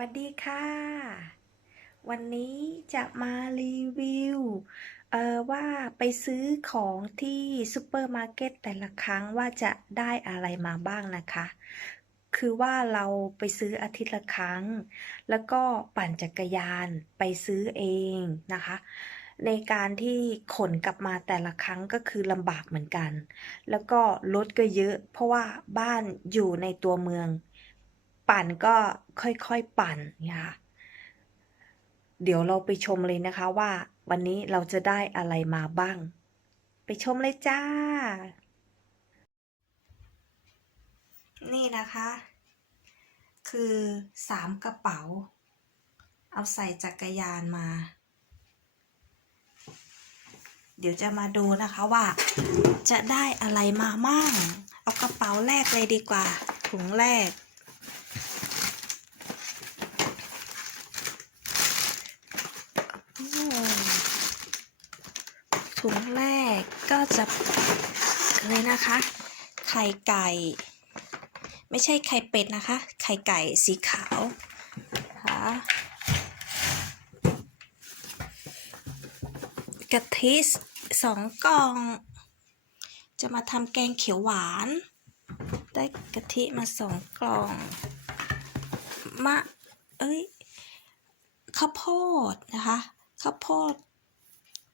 วัสดีค่ะ วันนี้จะมารีวิวเอ่อว่าไปซื้อของที่ซูเปอร์มาร์เก็ตแต่ละครั้งว่าจะได้อะไรมาบ้างนะคะ คือว่าเราไปซื้ออาทิตย์ละครั้ง แล้วก็ปั่นจักรยานไปซื้อเองนะคะ ในการที่ขนกลับมาแต่ละครั้งก็คือลำบากเหมือนกัน แล้วก็รถก็เยอะ เพราะว่าบ้านอยู่ในตัวเมือง ปั่นก็ค่อยๆปั่นเนี่ยค่ะเดี๋ยวเราไปชมเลยนะคะว่าวันนี้เราจะได้อะไรมาบ้าง ไปชมเลยจ้า นี่นะคะ คือสามกระเป๋า เอาใส่จักรยานมา เดี๋ยวจะมาดูนะคะว่าจะได้อะไรมามั่งเอากระเป๋าแรกเลยดีกว่าถุงแรก โอ้ ถุงแรกก็จะเลยนะคะ ไข่ไก่ ไม่ใช่ไข่เป็ดนะคะ ไข่ไก่สีขาวนะคะกะทิสองกล่อง จะมาทำแกงเขียวหวาน ได้กะทิมาสองกล่อง มะ เอ้ยข้าวโพดนะคะข้าวโพด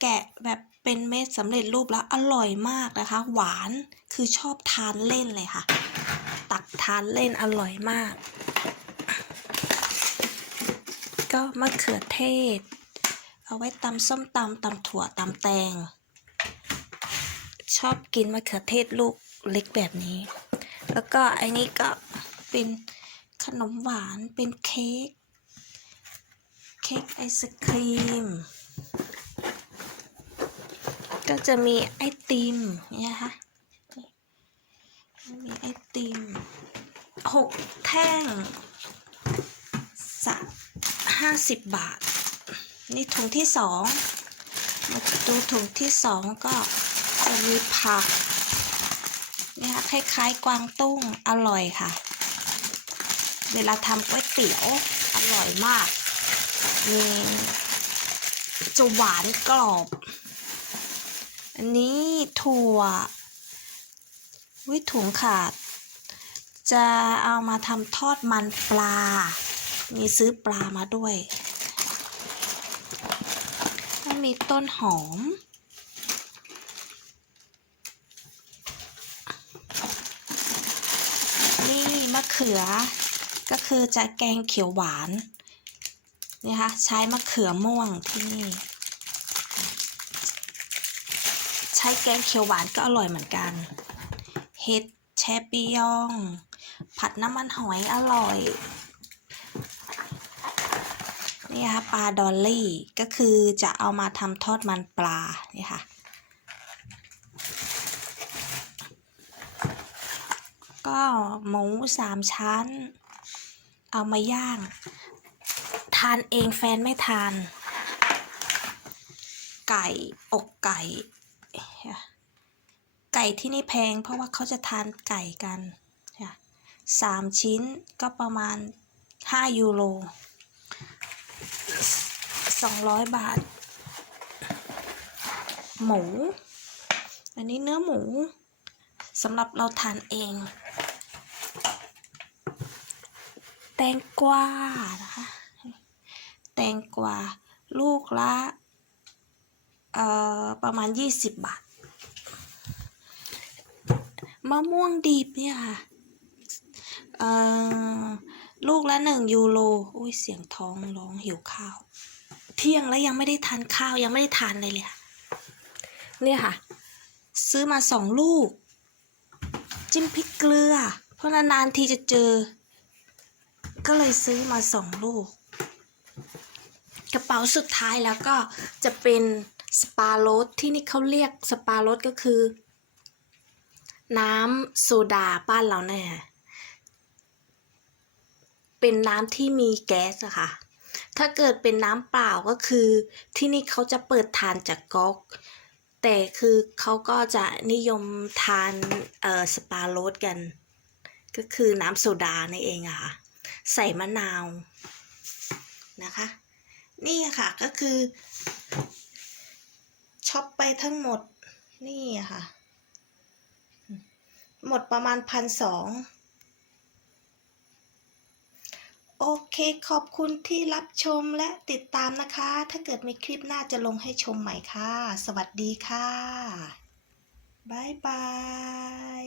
แกะแบบเป็นเม็ดสำเร็จรูปแล้วอร่อยมากนะคะ หวานคือชอบทานเล่นเลยค่ะ ตักทานเล่นอร่อยมาก ก็มะเขือเทศ เอาไว้ตำส้มตำตำถั่วตำแตง ชอบกินมะเขือเทศลูกเล็กแบบนี้ แล้วก็อันนี้ก็เป็นขนมหวานเป็นเค้กเค้กไอศครีม ก็จะมีไอติมเนี่ยนะคะมีไอติมหกแท่งสักห้าสิบบาท นี่ถุงที่สองมาดูถุงที่สองก็จะมีผักเนี่ยคล้ายๆกวางตุ้งอร่อยค่ะ เวลาทำก๋วยเตี๋ยวอร่อยมากมีจะหวานกรอบ อันนี้ถั่ววิถุงขาด จะเอามาทำทอดมันปลา มีซื้อปลามาด้วยแล้วมีต้นหอม นี่มะเขือ ก็คือจะแกงเขียวหวานนี่ค่ะใช้มะเขือม่วงที่นี่ ใช้แกงเขียวหวานก็อร่อยเหมือนกัน เห็ดแชปิยอง ผัดน้ำมันหอยอร่อย นี่ค่ะปลาดอลลี่ก็คือจะเอามาทำทอดมันปลานี่ค่ะ ก็หมูสามชั้น เอามาย่าง ทานเองแฟนไม่ทาน ไก่ อกไก่ ไก่ที่นี่แพงเพราะว่าเขาจะทานไก่กันสามชิ้นก็ประมาณห้ายูโรสองร้อยบาท หมู อันนี้เนื้อหมูสำหรับเราทานเอง แตงกวานะคะ แตงกวาลูกละเอ่อประมาณ 20 บาท มะม่วงดิบเนี่ยค่ะเอ่อลูกละหนึ่งยูโรอุ้ยเสียงท้องร้องหิวข้าว เที่ยงแล้วยังไม่ได้ทานข้าวยังไม่ได้ทานเลยเลยค่ะเนี่ยค่ะ ซื้อมาสองลูก จิ้มพริกเกลือ เพราะนานๆทีจะเจอ ก็เลยซื้อมาสองลูก กระเป๋าสุดท้ายแล้วก็จะเป็นสปาโรสที่นี่เขาเรียกสปาโรสก็คือ น้ำโซดาบ้านเราเนี่ยเป็นน้ำที่มีแก๊สอะค่ะ ถ้าเกิดเป็นน้ำเปล่าก็คือ ที่นี่เขาจะเปิดทานจากก๊อก แต่คือเขาก็จะนิยมทานเอ่อสปาโรสกัน ก็คือน้ำโซดานั่นเองอะค่ะ ใส่มะนาวนะคะ นี่ค่ะก็คือช็อปไปทั้งหมดนี่ค่ะ หมดประมาณพันสองโอเคขอบคุณที่รับชมและติดตามนะคะ ถ้าเกิดมีคลิปหน้าจะลงให้ชมใหม่ค่ะ สวัสดีค่ะ บ๊ายบาย